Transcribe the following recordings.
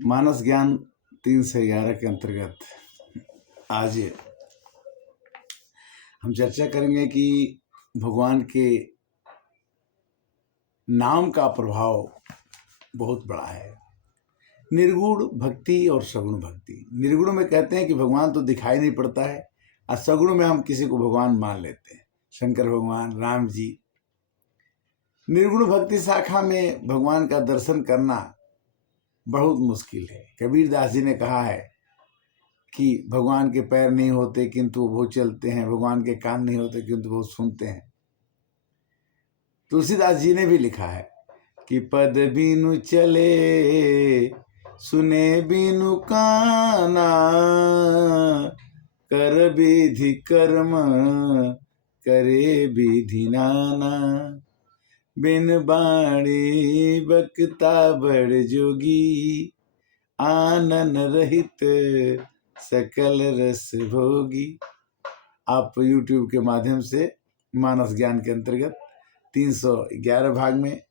मानस ज्ञान 311 के अंतर्गत आज हम चर्चा करेंगे कि भगवान के नाम का प्रभाव बहुत बड़ा है। निर्गुण भक्ति और सगुण भक्ति। निर्गुण में कहते हैं कि भगवान तो दिखाई नहीं पड़ता है, और सगुण में हम किसी को भगवान मान लेते हैं, शंकर भगवान, राम जी। निर्गुण भक्ति शाखा में भगवान का दर्शन करना बहुत मुश्किल है। कबीर दास जी ने कहा है कि भगवान के पैर नहीं होते किंतु वो चलते हैं, भगवान के कान नहीं होते किंतु वो सुनते हैं। तुलसीदास जी ने भी लिखा है कि पद बिनु चले सुने बिनु काना, कर विधि कर्म करे विधि नाना, बिन बाणी बकता बड़ जोगी, आनन रहित सकल रस भोगी। आप YouTube के माध्यम से मानस ज्ञान के अंतर्गत 311 भाग में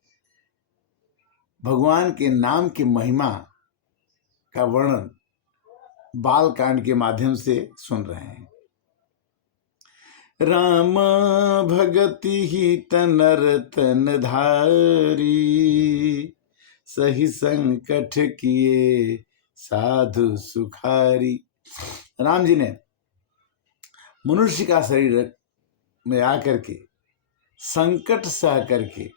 भगवान के नाम की महिमा का वर्णन बाल कांड के माध्यम से सुन रहे हैं। राम भगति ही तनर तन धारी, सही संकट किए साधु सुखारी। राम जी ने मनुष्य का शरीर में आकर के संकट सह करके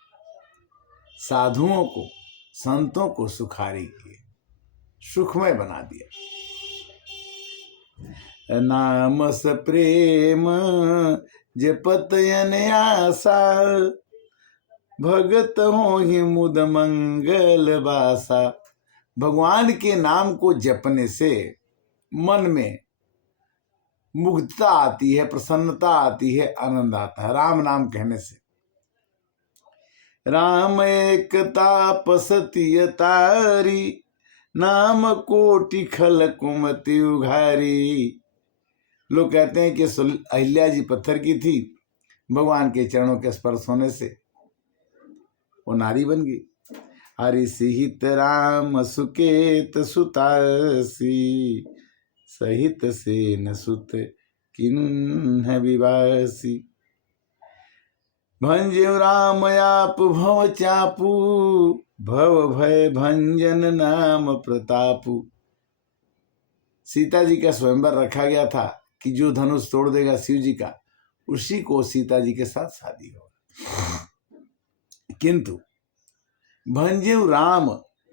साधुओं को, संतों को सुखारी किए, सुखमय बना दिया। नाम स प्रेम जपत यन आसा, भगत हो ही मुद मंगल बासा। भगवान के नाम को जपने से मन में मुग्धता आती है, प्रसन्नता आती है, आनंद आता है। राम नाम कहने से राम एक तापसति तारी, नाम कोटि खल कुमति उघारी। लोग कहते हैं कि अहिल्या जी पत्थर की थी, भगवान के चरणों के स्पर्श होने से वो नारी बन गई। हरि सिहित राम सुकेत सुतासी, सहित से न सुत किन्ह विवासी। भंजो राम आप भव चापू, भव भय भंजन नाम प्रतापू। सीता जी का स्वयंवर रखा गया था कि जो धनुष तोड़ देगा शिव जी का, उसी को सीता जी के साथ शादी होगा। किंतु भंजो राम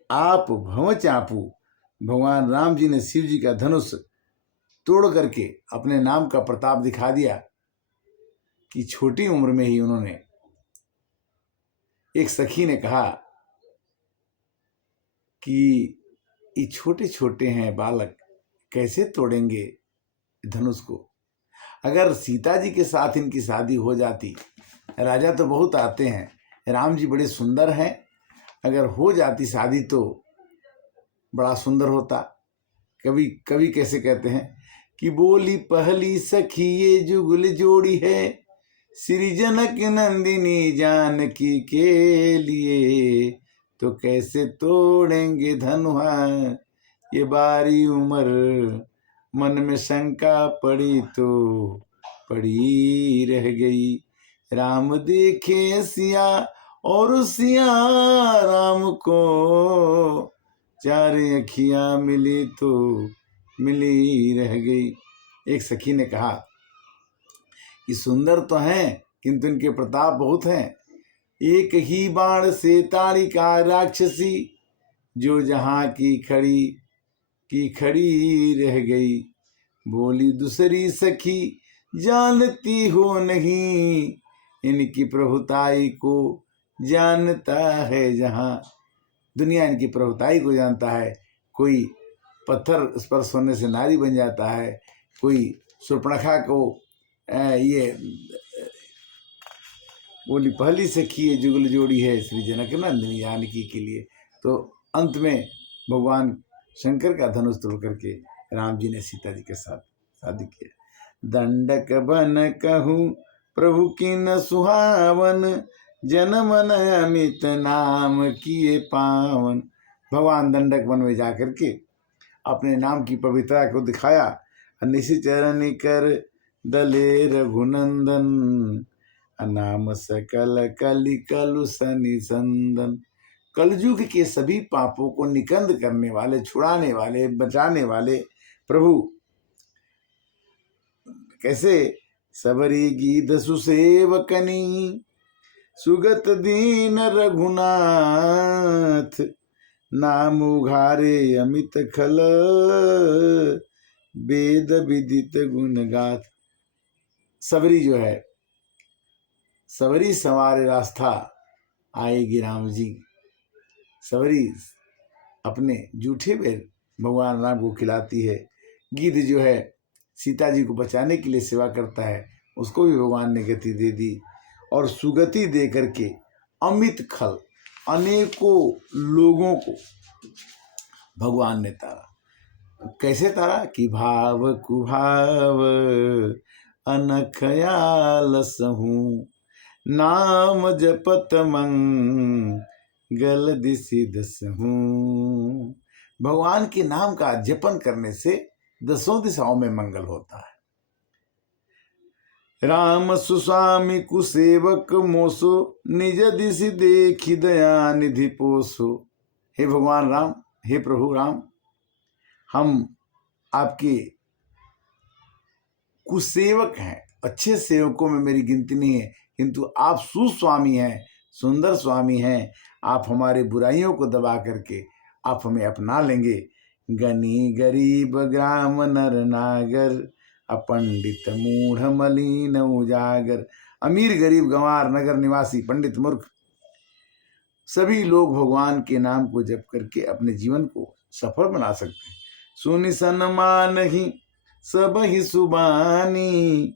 आप भव चापू, भगवान राम जी ने शिव जी का धनुष तोड़ करके अपने नाम का प्रताप दिखा दिया कि छोटी उम्र में ही उन्होंने, एक सखी ने कहा कि ये छोटे छोटे हैं बालक, कैसे तोड़ेंगे धनुष को। अगर सीता जी के साथ इनकी शादी हो जाती, राजा तो बहुत आते हैं, राम जी बड़े सुंदर हैं, अगर हो जाती शादी तो बड़ा सुंदर होता। कभी कभी कैसे कहते हैं कि बोली पहली सखी ये जुगल जोड़ी है, श्री जनक नंदिनी जानकी के लिए, तो कैसे तोड़ेंगे धनुहा ये बारी उम्र। मन में शंका पड़ी तो पड़ी रह गई, राम देखे सिया और सिया राम को, चार अखियां मिली तो मिली रह गई। एक सखी ने कहा कि सुंदर तो हैं किंतु इनके प्रताप बहुत हैं। एक ही बाण से ताड़िका राक्षसी, जो जहां की खड़ी रह गई। बोली दूसरी सखी जानती हो नहीं, इनकी प्रभुताई को जानता है जहां। दुनिया इनकी प्रभुताई को जानता है। कोई पत्थर स्पर्श होने से नारी बन जाता है, कोई शूर्पणखा को ये बोली पहली सखी है जुगल जोड़ी है, श्री जनक नंदिनी जानकी के लिए। तो अंत में भगवान शंकर का धनुष तोड़ करके राम जी ने सीता जी के साथ शादी किया। दंडक बन कहूँ प्रभु की न सुहावन, जन मन अमित नाम किए पावन। भगवान दंडक वन में जाकर के अपने नाम की पवित्रता को दिखाया। निशिचरण कर दले रघुनंदन, नाम सकल कलि कलु सनि संदन। कलयुग के सभी पापों को निकंद करने वाले, छुड़ाने वाले, बचाने वाले प्रभु कैसे? सबरी गीत सुसेवकनी, सुगत दीन रघुनाथ, नाम उघारे अमित खल, वेद विदित गुण गाथ। सबरी जो है, सबरी सवारे रास्ता आएगी राम जी। सबरी अपने जूठे बेर भगवान राम को खिलाती है। गिद्ध जो है सीता जी को बचाने के लिए सेवा करता है, उसको भी भगवान ने गति दे दी। और सुगति दे करके अमित खल, अनेकों लोगों को भगवान ने तारा। कैसे तारा? कि भाव कुभाव अनखयाल सहूं, नाम जपत मंगल दिसि दसहूं। भगवान के नाम का जपन करने से 10 दिशाओं में मंगल होता है। राम सुस्वामी कुसेवक मोसो, निज दिशि देखि दया निधि पोसो। हे भगवान राम, हे प्रभु राम, हम आपके कुसेवक हैं। अच्छे सेवकों में मेरी गिनती नहीं है, किंतु आप सुस्वामी हैं, सुंदर स्वामी हैं। आप हमारे बुराइयों को दबा करके आप हमें अपना लेंगे। गनी गरीब ग्राम नर नागर, अपंडित मूढ़ मलिन उजागर। अमीर गरीब गंवार नगर निवासी पंडित मूर्ख सभी लोग भगवान के नाम को जप करके अपने जीवन को सफल बना सकते हैं। सुनि सन्मान ही सब ही सुबानी,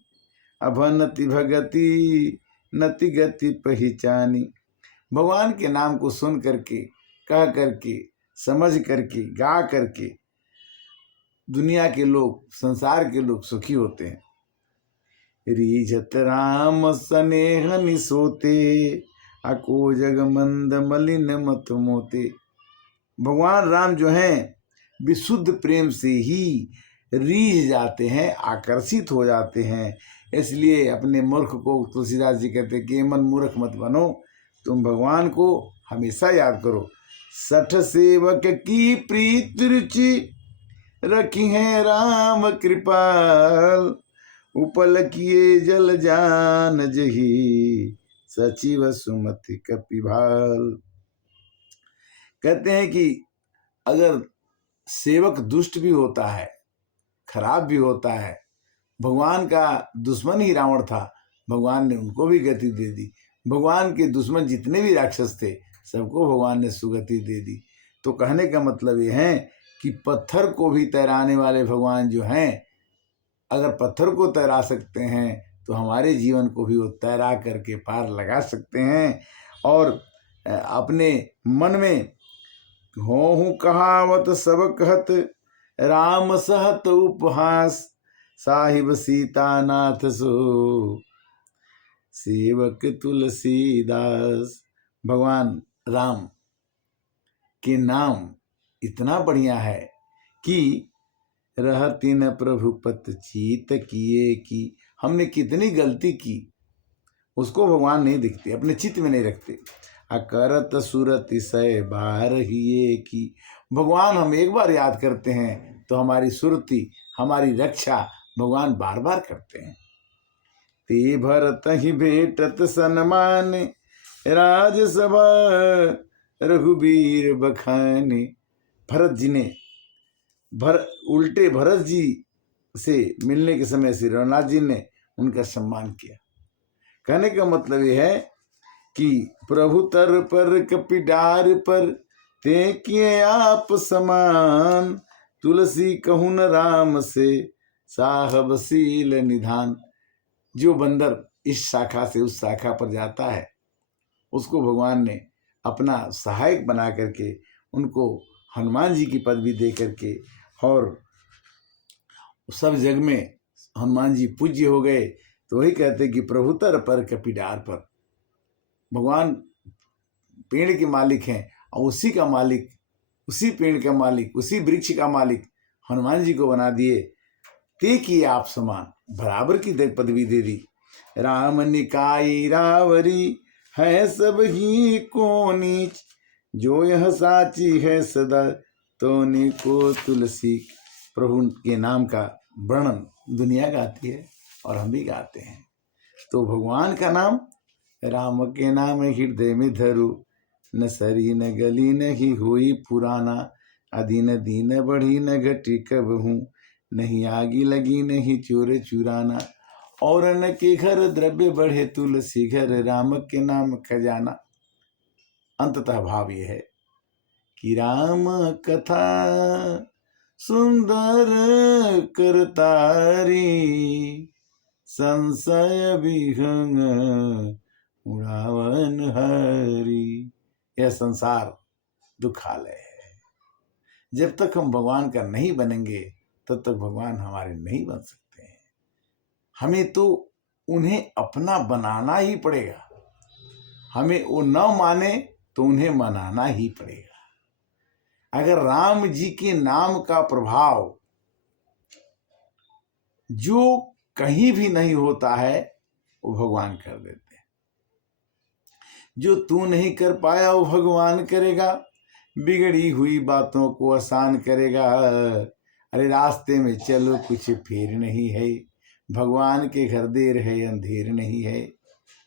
अभनति भगति नति गति पहचानी। भगवान के नाम को सुन करके, कह करके, समझ करके, गा करके दुनिया के लोग, संसार के लोग सुखी होते हैं। रीझत राम स्नेह निसोते, अको जग मंद मलिन मत मोते। भगवान राम जो हैं विशुद्ध प्रेम से ही रीझ जाते हैं, आकर्षित हो जाते हैं। इसलिए अपने मूर्ख को तुलसीदास जी कहते हैं कि मन मूर्ख मत बनो, तुम भगवान को हमेशा याद करो। सठ सेवक की प्रीति रुचि, रखी है राम कृपाल, उपल किए जल जान जही, सचिव सुमति कपिभाल। कहते हैं कि अगर सेवक दुष्ट भी होता है, खराब भी होता है, भगवान का दुश्मन ही रावण था, भगवान ने उनको भी गति दे दी। भगवान के दुश्मन जितने भी राक्षस थे सबको भगवान ने सुगति दे दी। तो कहने का मतलब ये है कि पत्थर को भी तैराने वाले भगवान जो हैं, अगर पत्थर को तैरा सकते हैं तो हमारे जीवन को भी वो तैरा करके पार लगा सकते हैं। और अपने मन में होहु कहावत सब कहत, राम सहत उपहास, साहिब सीतानाथ सो सेवक तुलसीदास। भगवान राम के नाम इतना बढ़िया है कि रहती न प्रभु पत चीत किए की। हमने कितनी गलती की उसको भगवान नहीं दिखते, अपने चित्त में नहीं रखते। अकरत सुरत सय बार हिए की। भगवान हम एक बार याद करते हैं तो हमारी सुरति, हमारी रक्षा भगवान बार बार करते हैं। ते भरत ही भेटत सन्मान, राजसभा रघुबीर बखाने। भरत जी ने उल्टे भरत जी से मिलने के समय श्री रघुनाथ जी ने उनका सम्मान किया। कहने का मतलब यह है कि प्रभु तर पर कपिडार पर, ते किए आप समान, तुलसी कहून राम से साहब सील निधान। जो बंदर इस शाखा से उस शाखा पर जाता है उसको भगवान ने अपना सहायक बना करके उनको हनुमान जी की पदवी दे करके, और सब जग में हनुमान जी पूज्य हो गए। तो वही कहते कि प्रभुतर पर कपिडार पर। भगवान पेड़ के मालिक हैं और उसी का मालिक उसी पेड़ का मालिक, उसी वृक्ष का मालिक हनुमान जी को बना दिए। ते किए आप समान, बराबर की पदवी दे दी। राम निकाई रावरी है सब ही को नीच, जो यह साची है सदा तो को तुलसी। प्रभु के नाम का वर्णन दुनिया गाती है और हम भी गाते हैं। तो भगवान का नाम, राम के नाम हृदय में धरू, न सरी न गली न ही हुई पुराना, अधीन दीन बढ़ी न घटी कब हूँ, नहीं आगी लगी नहीं चोर चुराना, और न के घर द्रव्य बढ़े तुलसी घर, राम के नाम खजाना। अंततः भाव ये है कि राम कथा सुंदर करतारी, संशय विहंग उड़ावन हरी। यह संसार दुखालय है। जब तक हम भगवान का नहीं बनेंगे तब तक भगवान हमारे नहीं बन सकते हैं। हमें तो उन्हें अपना बनाना ही पड़ेगा। हमें वो न माने तो उन्हें मनाना ही पड़ेगा। अगर राम जी के नाम का प्रभाव जो कहीं भी नहीं होता है वो भगवान कर देते हैं। जो तू नहीं कर पाया वो भगवान करेगा, बिगड़ी हुई बातों को आसान करेगा। अरे रास्ते में चलो कुछ फेर नहीं है, भगवान के घर देर है अंधेर नहीं है।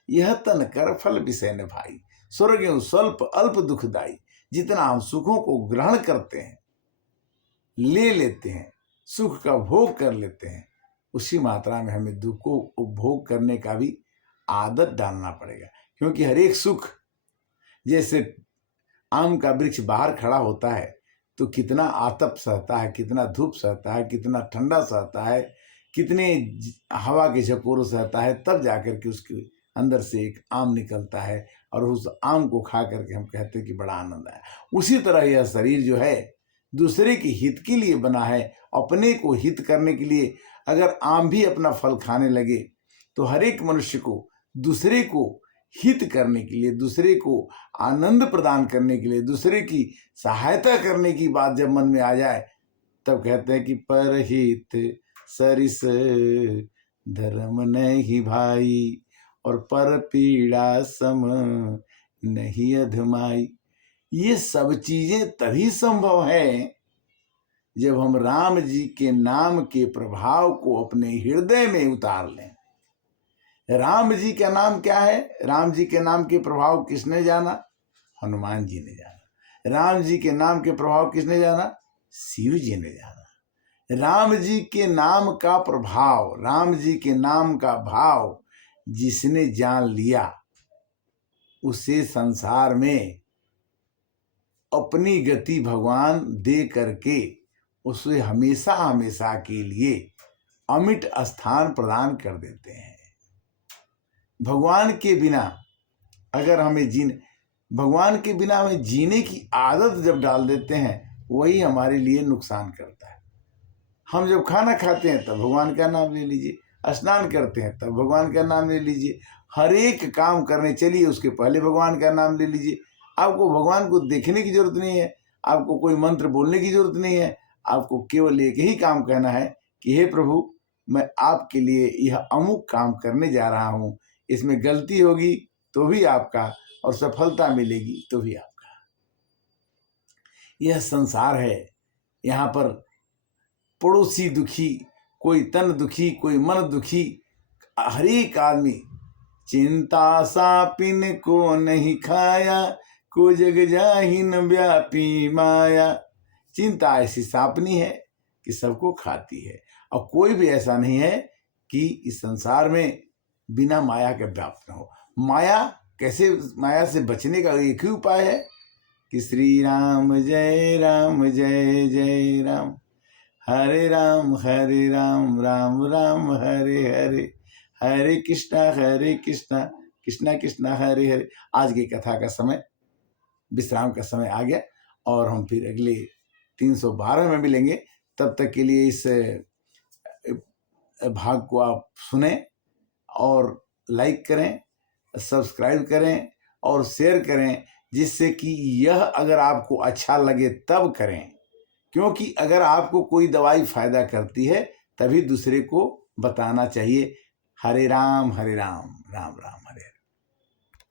यह तन कर फल विषय न भाई, स्वर्ग स्वल्प अल्प दुखदाई। जितना हम सुखों को ग्रहण करते हैं, ले लेते हैं, सुख का भोग कर लेते हैं, उसी मात्रा में हमें दुख को उपभोग करने का भी आदत डालना पड़ेगा। क्योंकि हर एक सुख, जैसे आम का वृक्ष बाहर खड़ा होता है तो कितना आतप सहता है, कितना धूप सहता है, कितना ठंडा सहता है, कितने हवा के झकोरों सहता है, तब जाकर के उसके अंदर से एक आम निकलता है और उस आम को खा करके हम कहते हैं कि बड़ा आनंद आया। उसी तरह यह शरीर जो है दूसरे के हित के लिए बना है, अपने को हित करने के लिए। अगर आम भी अपना फल खाने लगे तो हर एक मनुष्य को दूसरे को हित करने के लिए, दूसरे को आनंद प्रदान करने के लिए, दूसरे की सहायता करने की बात जब मन में आ जाए तब कहते हैं कि परहित सरिस धर्म नहीं भाई, और पर पीड़ा सम नहीं अधमाई। ये सब चीजें तभी संभव है जब हम राम जी के नाम के प्रभाव को अपने हृदय में उतार लें। राम जी का नाम क्या है? राम जी के नाम के प्रभाव किसने जाना? हनुमान जी ने जाना। राम जी के नाम के प्रभाव किसने जाना? शिव जी ने जाना। राम जी के नाम का प्रभाव, राम जी के नाम का भाव जिसने जान लिया, उसे संसार में अपनी गति भगवान दे करके उसे हमेशा हमेशा के लिए अमिट स्थान प्रदान कर देते हैं। भगवान के बिना अगर हमें भगवान के बिना हमें जीने की आदत जब डाल देते हैं, वही हमारे लिए नुकसान करता है। हम जब खाना खाते हैं तब भगवान का नाम ले लीजिए, स्नान करते हैं तब भगवान का नाम ले लीजिए, हर एक काम करने चलिए उसके पहले भगवान का नाम ले लीजिए। आपको भगवान को देखने की जरूरत नहीं है, आपको कोई मंत्र बोलने की जरूरत नहीं है, आपको केवल एक ही काम कहना है कि हे प्रभु, मैं आपके लिए यह अमुक काम करने जा रहा हूँ, इसमें गलती होगी तो भी आपका और सफलता मिलेगी तो भी आपका। यह संसार है, यहाँ पर पड़ोसी दुखी, कोई तन दुखी, कोई मन दुखी, हर एक आदमी। चिंता सापिन को नहीं खाया, को जग जाहिन व्यापी माया। चिंता ऐसी सांपनी है कि सबको खाती है, और कोई भी ऐसा नहीं है कि इस संसार में बिना माया के व्याप्त न हो। माया कैसे, माया से बचने का एक ही उपाय है कि श्री राम जय जय राम, हरे राम राम राम हरे हरे, हरे कृष्णा कृष्णा कृष्णा हरे हरे। आज की कथा का समय, विश्राम का समय आ गया और हम फिर अगले 312 में मिलेंगे। तब तक के लिए इस भाग को आप सुने और लाइक करें, सब्सक्राइब करें और शेयर करें, जिससे कि यह अगर आपको अच्छा लगे तब करें, क्योंकि अगर आपको कोई दवाई फायदा करती है तभी दूसरे को बताना चाहिए। हरे राम राम राम हरे।